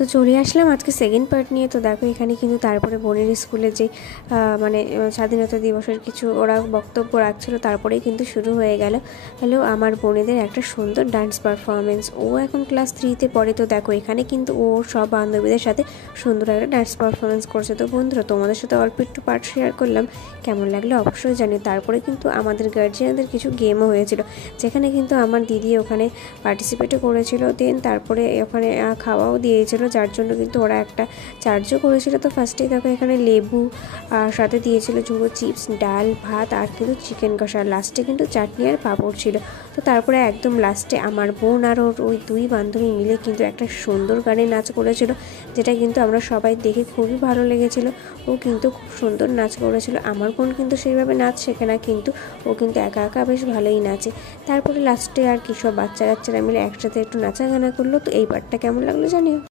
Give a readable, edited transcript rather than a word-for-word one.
তো চলে আসলাম আজকে সেকেন্ড পার্ট নিয়ে। তো দেখো এখানে কিন্তু তারপরে বোনের স্কুলে যে মানে স্বাধীনতা দিবসের কিছু ওরা বক্তব্য রাখছিল, তারপরেই কিন্তু শুরু হয়ে গেল আমার বোনেদের একটা সুন্দর ডান্স পারফরমেন্স। ও এখন ক্লাস 3-তে পড়ে। তো দেখো এখানে কিন্তু ও সব বান্ধবীদের সাথে সুন্দর একটা ডান্স পারফরমেন্স করছে। তো বন্ধুরা, তোমাদের সাথে অল্প একটু পার্ট শেয়ার করলাম, কেমন লাগলো অবশ্যই জানি। তারপরে কিন্তু আমাদের গার্জিয়ানদের কিছু গেমও হয়েছিল, যেখানে কিন্তু আমার দিদি ওখানে পার্টিসিপেটও করেছিল। দেন তারপরে ওখানে খাওয়াও দিয়েছিল, যার জন্য কিন্তু ওরা একটা চার্জও করেছিল। তো ফার্স্টেই দেখো এখানে লেবু সাথে দিয়েছিল ঝুড়ো চিপস, ডাল, ভাত আর কিন্তু চিকেন কষা, লাস্টে কিন্তু চাটনি আর পাঁপড় ছিল। তো তারপরে একদম লাস্টে আমার বোন আর ওর ওই দুই বান্ধবী মিলে কিন্তু একটা সুন্দর গানে নাচ করেছিল, যেটা কিন্তু আমরা সবাই দেখে খুবই ভালো লেগেছিল। ও কিন্তু খুব সুন্দর নাচ করেছিল। আমার বোন কিন্তু সেইভাবে নাচ শেখে না, কিন্তু ও কিন্তু একা একা বেশ ভালোই নাচে। তারপরে লাস্টে আর কি সব বাচ্চা কাচ্চারা মিলে একসাথে একটু নাচা গানা করলো। তো এই পার্টটা কেমন লাগলো জানিও।